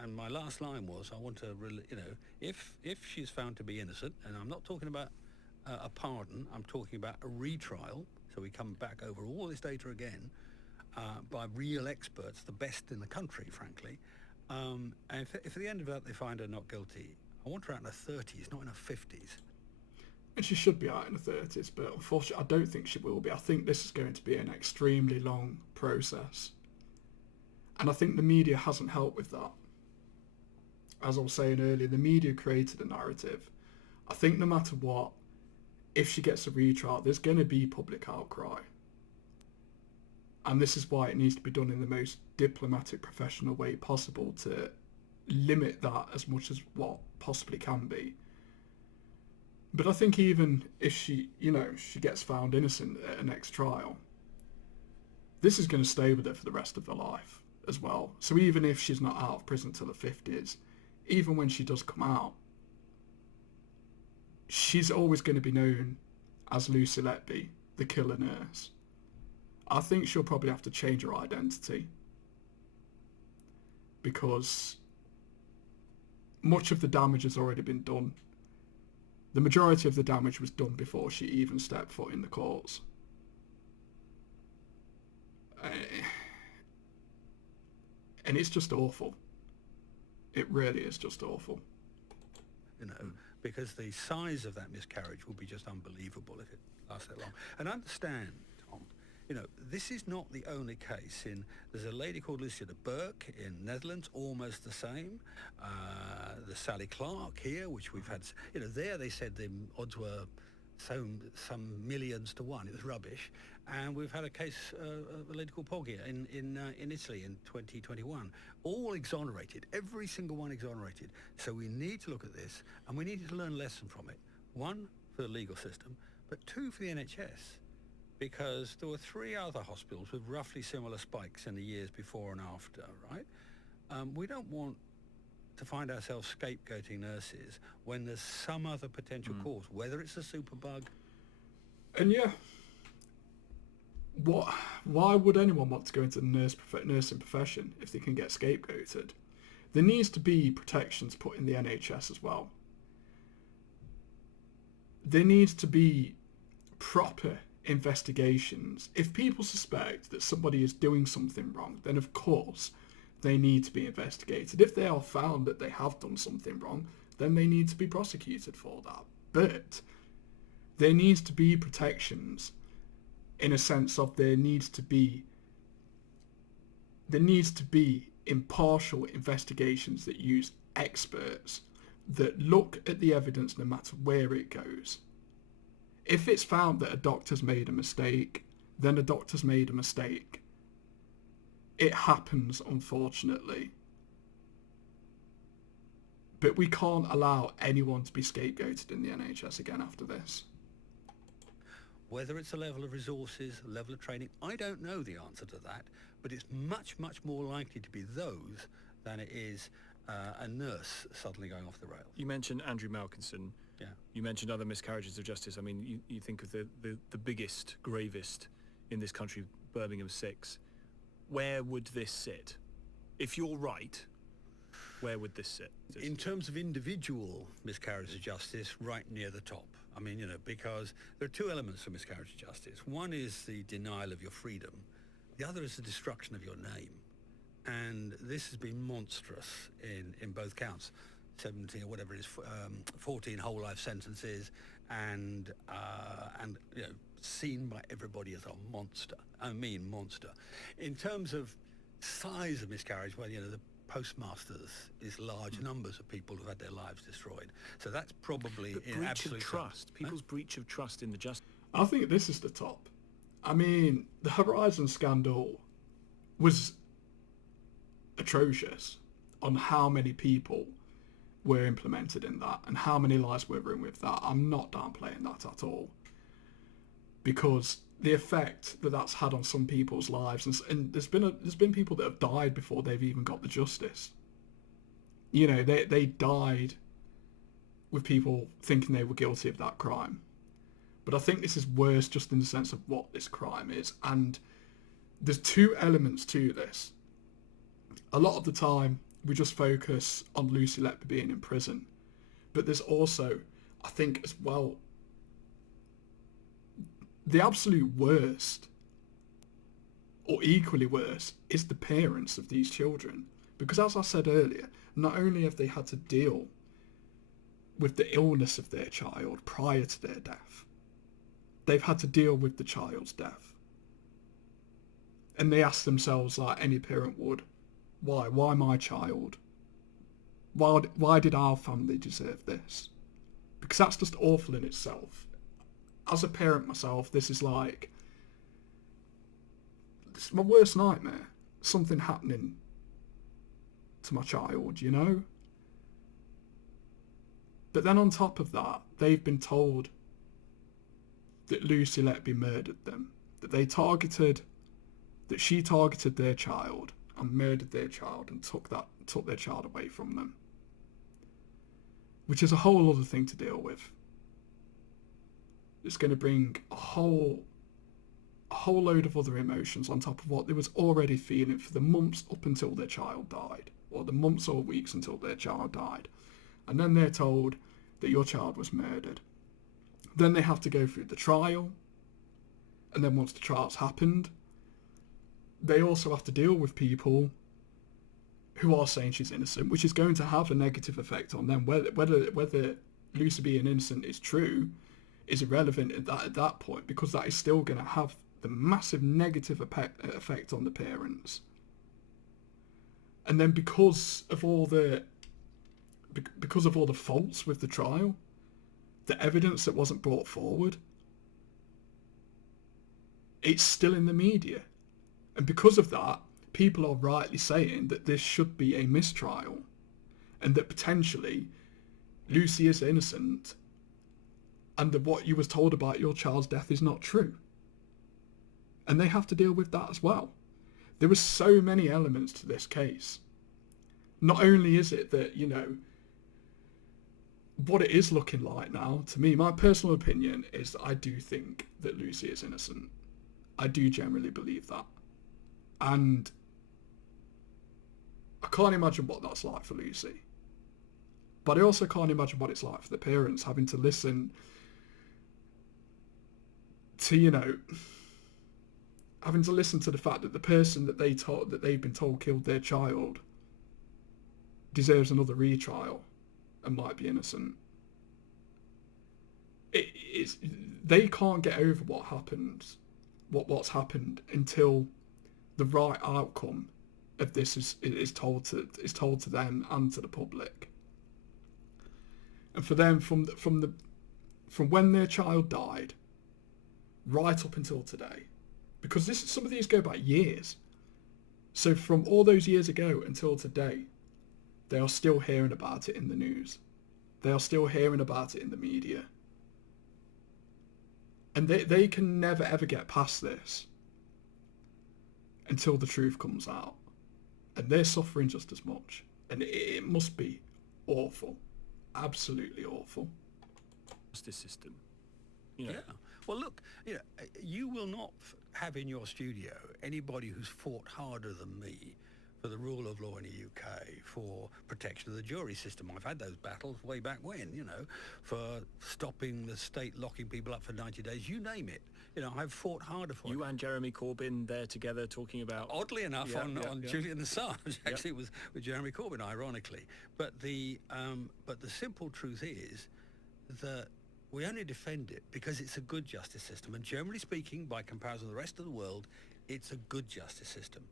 And my last line was, I want to really, if she's found to be innocent, and I'm not talking about a pardon. I'm talking about a retrial. So we come back over all this data again by real experts, the best in the country, frankly. And if at the end of that they find her not guilty, I want her out in her 30s, not in her 50s. And she should be out in the 30s, but unfortunately I don't think she will be. I think this is going to be an extremely long process. And I think the media hasn't helped with that. As I was saying earlier, the media created a narrative. I think no matter what, if she gets a retrial, there's going to be public outcry. And this is why it needs to be done in the most diplomatic, professional way possible to limit that as much as what possibly can be. But I think even if she gets found innocent at her next trial, this is going to stay with her for the rest of her life as well. So even if she's not out of prison till the 50s, even when she does come out, she's always going to be known as Lucy Letby, the killer nurse. I think she'll probably have to change her identity because much of the damage has already been done. The majority of the damage was done before she even stepped foot in the courts. And it's just awful. It really is just awful. Because the size of that miscarriage will be just unbelievable if it lasts that long. And understand, Tom, this is not the only case. There's a lady called Lucy Letby in Netherlands, almost the same. The Sally Clark here, which we've had, there they said the odds were some millions to one. It was rubbish. And we've had a case of a lady called Poggia in Italy in 2021. All exonerated, every single one exonerated. So we need to look at this, and we need to learn a lesson from it. One, for the legal system, but two, for the NHS. Because there were 3 other hospitals with roughly similar spikes in the years before and after, right? We don't want to find ourselves scapegoating nurses when there's some other potential cause, whether it's a superbug. And yeah, why would anyone want to go into the nursing profession if they can get scapegoated? There needs to be protections put in the NHS as well. There needs to be proper investigations. If people suspect that somebody is doing something wrong, then of course they need to be investigated. If they are found that they have done something wrong, then they need to be prosecuted for that. But there needs to be protections in a sense of there needs to be impartial investigations that use experts that look at the evidence no matter where it goes. If it's found that a doctor's made a mistake, then a doctor's made a mistake. It happens, unfortunately. But we can't allow anyone to be scapegoated in the NHS again after this. Whether it's a level of resources, a level of training, I don't know the answer to that, but it's much, much more likely to be those than it is a nurse suddenly going off the rails. You mentioned Andrew Malkinson. Yeah. You mentioned other miscarriages of justice. I mean, you think of the biggest, gravest in this country, Birmingham 6. Where would this sit? If you're right, where would this sit? In terms of individual miscarriage of justice, right near the top. I mean, because there are 2 elements for miscarriage of justice. One is the denial of your freedom. The other is the destruction of your name. And this has been monstrous in both counts. 17 or whatever it is, 14 whole life sentences, and seen by everybody as a monster. I mean monster. In terms of size of miscarriage, well, the postmasters is large numbers of people who've had their lives destroyed. So that's probably but in breach absolute of trust. People's breach of trust in the justice. I think this is the top. I mean, the Horizon scandal was atrocious on how many people were implemented in that and how many lives were ruined with that. I'm not downplaying that at all, because the effect that that's had on some people's lives, and there's been people that have died before they've even got the justice. They died with people thinking they were guilty of that crime. But I think this is worse just in the sense of what this crime is, and there's 2 elements to this. A lot of the time we just focus on Lucy Letby being in prison, but there's also, I think as well, the absolute worst, or equally worse, is the parents of these children. Because as I said earlier, not only have they had to deal with the illness of their child prior to their death, they've had to deal with the child's death. And they ask themselves, like any parent would, why? Why my child? Why did our family deserve this? Because that's just awful in itself. As a parent myself, this is my worst nightmare. Something happening to my child, you know? But then on top of that, they've been told that Lucy Letby murdered them. That she targeted their child and murdered their child and took their child away from them. Which is a whole other thing to deal with. It's going to bring a whole load of other emotions on top of what they was already feeling for the months up until their child died, or the months or weeks until their child died. And then they're told that your child was murdered. Then they have to go through the trial, and then once the trial's happened, they also have to deal with people who are saying she's innocent, which is going to have a negative effect on them. Whether Lucy being innocent is true is irrelevant at that point, because that is still going to have the massive negative effect on the parents. And then because of all the faults with the trial, the evidence that wasn't brought forward, it's still in the media. And because of that, people are rightly saying that this should be a mistrial, and that potentially Lucy is innocent, and that what you was told about your child's death is not true. And they have to deal with that as well. There were so many elements to this case. Not only is it that, what it is looking like now, to me, my personal opinion is that I do think that Lucy is innocent. I do generally believe that. And I can't imagine what that's like for Lucy. But I also can't imagine what it's like for the parents, having to listen to, having to listen to the fact that the person that they've been told killed their child deserves another retrial and might be innocent. They can't get over what's happened until the right outcome of this is told to them and to the public. And for them, from when their child died, right up until today, because some of these go back years. So from all those years ago until today, they are still hearing about it in the news. They are still hearing about it in the media. And they can never ever get past this until the truth comes out. And they're suffering just as much. And it must be awful. Absolutely awful. Justice system. Yeah. Well, look, you will not have in your studio anybody who's fought harder than me for the rule of law in the UK, for protection of the jury system. I've had those battles way back when, for stopping the state locking people up for 90 days, you name it. I've fought harder for it. You and Jeremy Corbyn there together talking about... Oddly enough, on Julian Assange, actually it was with Jeremy Corbyn, ironically. But the simple truth is that we only defend it because it's a good justice system. And generally speaking, by comparison with the rest of the world, it's a good justice system.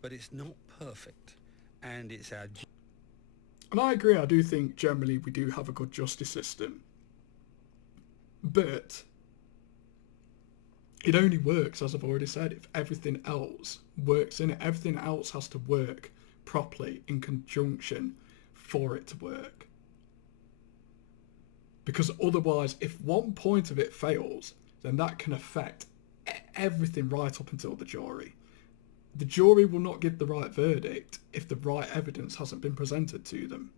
But it's not perfect. And it's our... And I agree, I do think generally we do have a good justice system. But it only works, as I've already said, if everything else works in it. Everything else has to work properly in conjunction for it to work. Because otherwise, if one point of it fails, then that can affect everything right up until the jury. The jury will not give the right verdict if the right evidence hasn't been presented to them.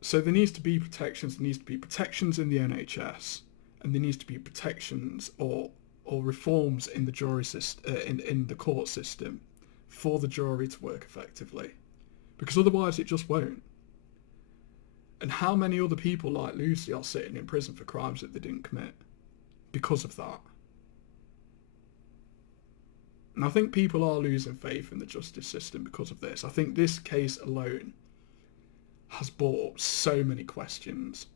So there needs to be protections. There needs to be protections in the NHS, and there needs to be protections or reforms in the jury system, in the court system, for the jury to work effectively. Because otherwise, it just won't. And how many other people like Lucy are sitting in prison for crimes that they didn't commit? because of that. And I think people are losing faith in the justice system because of this. I think this case alone has brought up so many questions.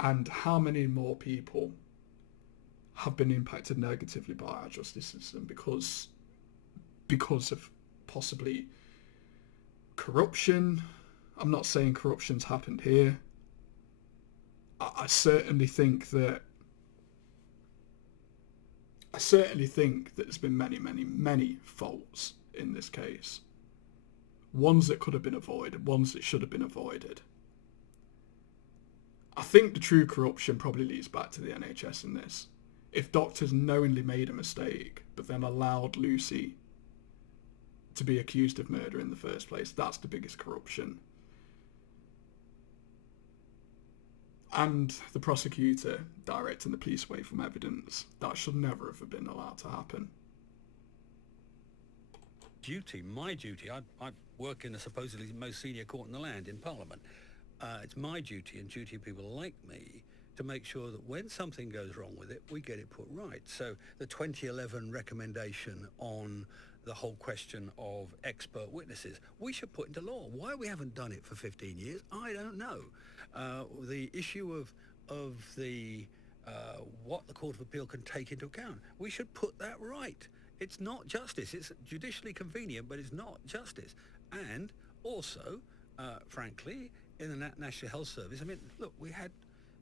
And how many more people have been impacted negatively by our justice system because of possibly corruption. I'm not saying corruption's happened here. I certainly think that there's been many faults in this case. Ones that could have been avoided, ones that should have been avoided. I think the true corruption probably leads back to the NHS in this. If doctors knowingly made a mistake, but then allowed Lucy to be accused of murder in the first place, that's the biggest corruption. And the prosecutor directing the police away from evidence, that should never have been allowed to happen. My duty, I work in the supposedly most senior court in the land, in Parliament. It's my duty and duty of people like me to make sure that when something goes wrong with it, we get it put right. So the 2011 recommendation on the whole question of expert witnesses, we should put into law. Why we haven't done it for 15 years, I don't know. The issue of the what the Court of Appeal can take into account, we should put that right. It's not justice. It's judicially convenient, but it's not justice. And also, frankly, in the National Health Service, I mean, look, we had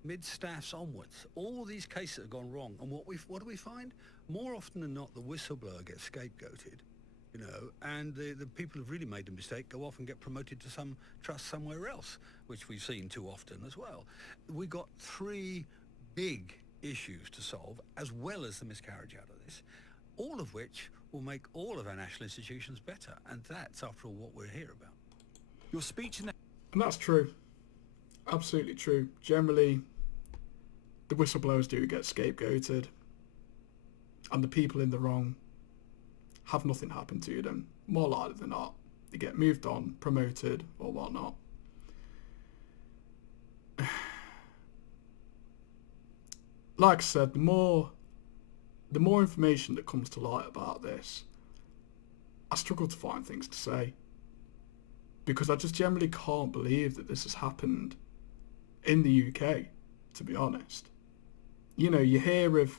mid-staffs onwards. All these cases have gone wrong. And what do we find? More often than not, the whistleblower gets scapegoated, you know, and the people who've really made the mistake go off and get promoted to some trust somewhere else, which we've seen too often as well. We got 3 big issues to solve, as well as the miscarriage out of this, all of which will make all of our national institutions better. And that's, after all, what we're here about. Your speech in And that's true. Absolutely true. Generally, the whistleblowers do get scapegoated, and the people in the wrong have nothing happen to them. More likely than not, they get moved on, promoted, or whatnot. Like I said, the more information that comes to light about this, I struggle to find things to say, because I just generally can't believe that this has happened in the UK, to be honest. You know, you hear of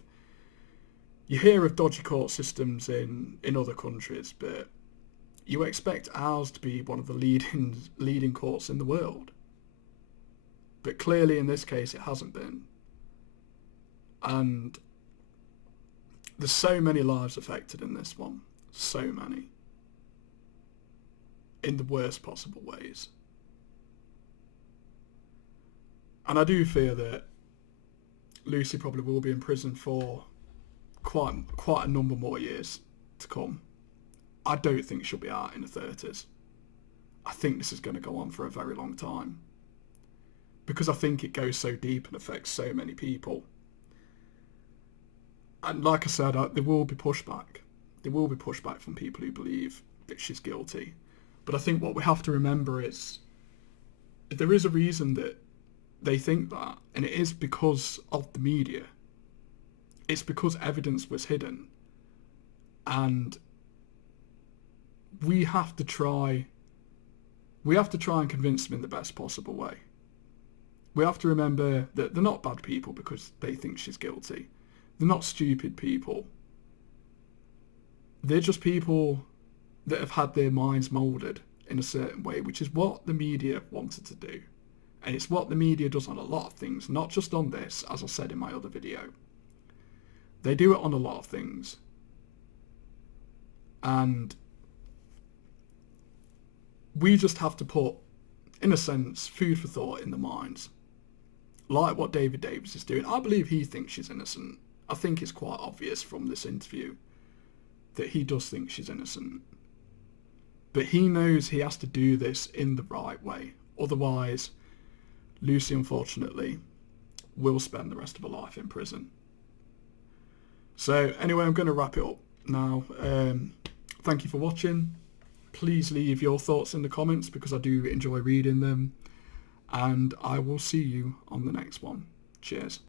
dodgy court systems in other countries, but you expect ours to be one of the leading courts in the world. But clearly in this case it hasn't been. And there's so many lives affected in this one. So many. In the worst possible ways. And I do fear that Lucy probably will be in prison for quite a number more years to come. I don't think she'll be out in the 30s. I think this is going to go on for a very long time, because I think it goes so deep and affects so many people. And like I said, there will be pushback. There will be pushback from people who believe that she's guilty. But I think what we have to remember is there is a reason that they think that, and it is because of the media. It's because evidence was hidden, and we have to try and convince them in the best possible way. We have to remember that they're not bad people because they think she's guilty. They're not stupid people. They're just people that have had their minds moulded in a certain way, which is what the media wanted to do. And it's what the media does on a lot of things, not just on this, as I said in my other video. They do it on a lot of things. And we just have to put, in a sense, food for thought in the minds. Like what David Davis is doing. I believe he thinks she's innocent. I think it's quite obvious from this interview that he does think she's innocent. But he knows he has to do this in the right way. Otherwise, Lucy, unfortunately, will spend the rest of her life in prison. So anyway, I'm going to wrap it up now. Thank you for watching. Please leave your thoughts in the comments, because I do enjoy reading them. And I will see you on the next one. Cheers.